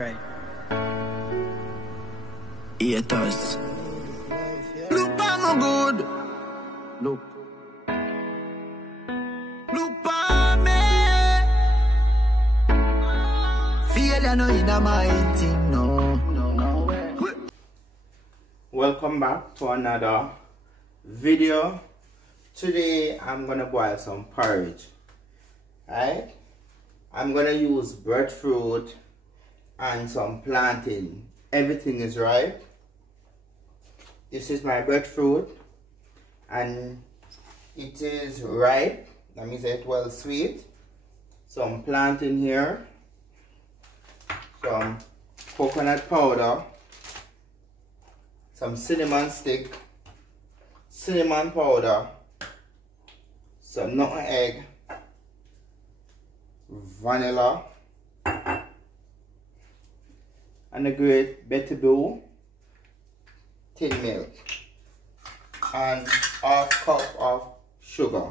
Right. Haters. Look on good. Look. Look on me. Feel no in my thing, no. Welcome back to another video. Today I'm gonna boil some porridge. Right? I'm gonna use breadfruit and some plantain. Everything is ripe. This is my breadfruit and it is ripe. That means it's well sweet. Some plantain here, some coconut powder, some cinnamon stick, cinnamon powder, some nutmeg, vanilla, and a great vegetable, tin milk, and half cup of sugar.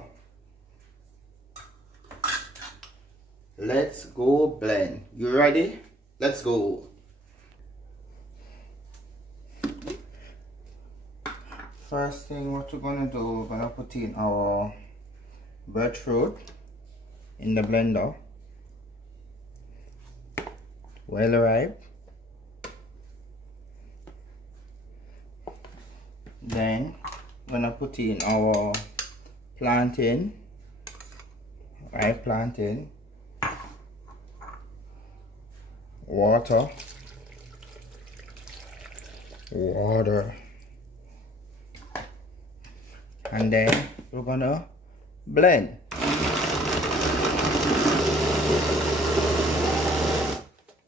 Let's go blend. You ready? Let's go. First thing what we're gonna do, we're gonna put in our breadfruit in the blender. Well ripe. Then we're gonna put in our plantain, ripe plantain, water, and then we're gonna blend.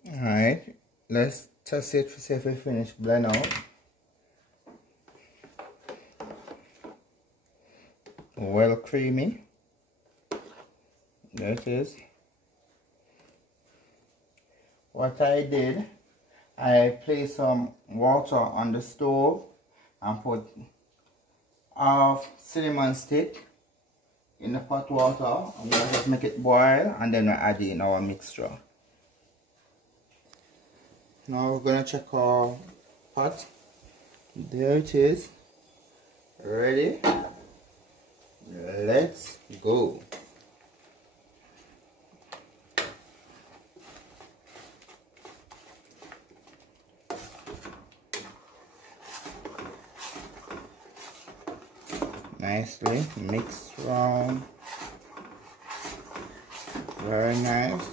Alright, let's test it to see if we finish blend out. Well creamy. There it is. What I did, I placed some water on the stove and put half cinnamon stick in the hot water. I'm going to just make it boil and then we add in our mixture. Now we're going to check our pot. There it is. Ready? Let's go. Nicely mixed round. Very nice.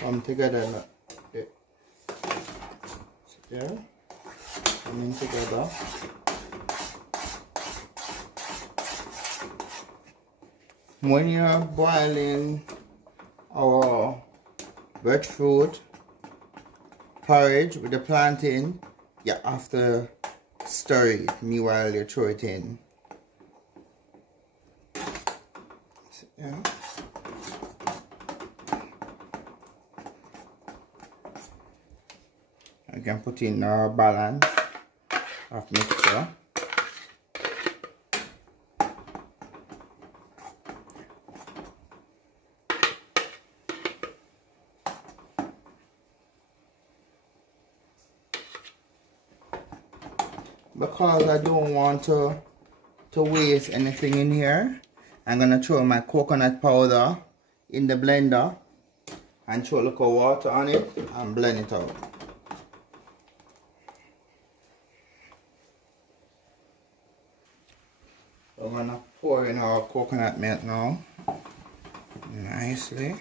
Come together. There. Coming together. When you're boiling our breadfruit porridge with the plantain, you have to stir it meanwhile you throw it in. Yeah. I can put in our balance of mixture. Because I don't want to waste anything in here, I'm gonna throw my coconut powder in the blender and throw a little water on it and blend it out. We're gonna pour in our coconut milk now, nicely.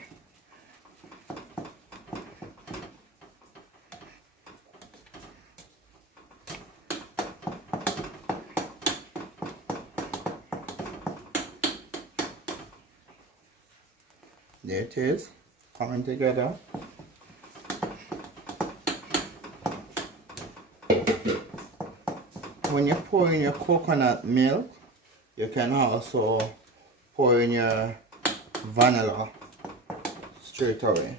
There it is, coming together. When you pour in your coconut milk, you can also pour in your vanilla straight away.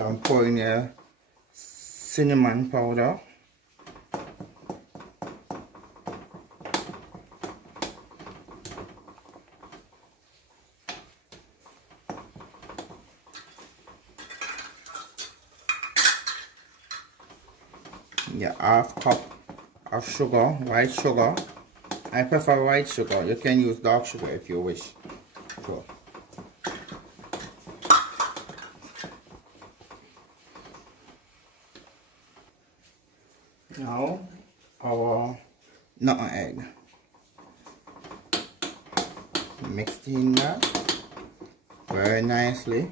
I'm pouring your cinnamon powder. Your half cup of sugar, white sugar. I prefer white sugar. You can use dark sugar if you wish. Sure. Now our nutmeg. Mixed in that very nicely.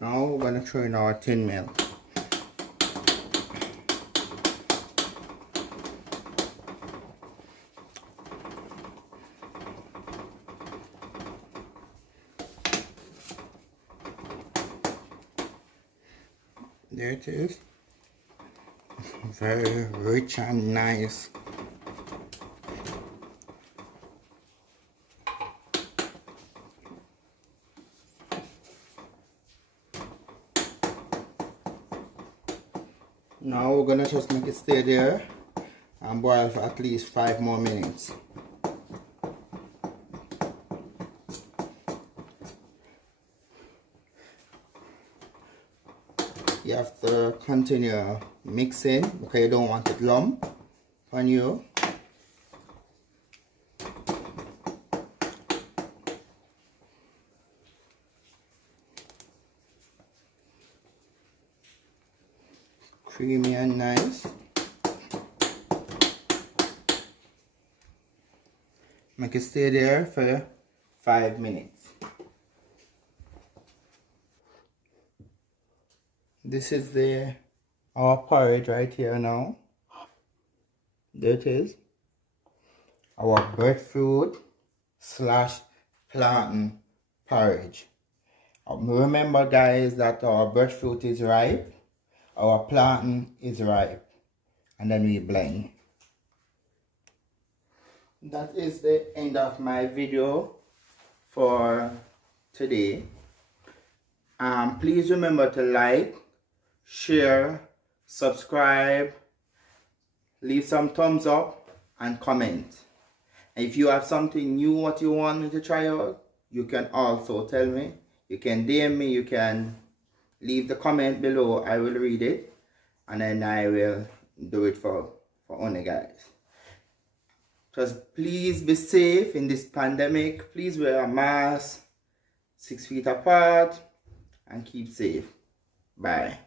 Now we're going to throw in our tin milk. There it is. Very rich and nice. Now we're gonna just make it stay there and boil for at least 5 more minutes. You have to continue mixing because you don't want it lump on you. Creamy and nice. Make it stay there for 5 minutes. This is our porridge right here now. There it is. Our breadfruit / plantain porridge. Remember guys that our breadfruit is ripe. Our plantain is ripe, and then we blend. That is the end of my video for today. Please remember to like, share, subscribe, leave some thumbs up and comment. And if you have something new what you want me to try out, you can also tell me. You can DM me, you can leave the comment below. I will read it and then I will do it for only guys. Just please be safe in this pandemic. Please wear a mask, 6 feet apart, and keep safe. Bye.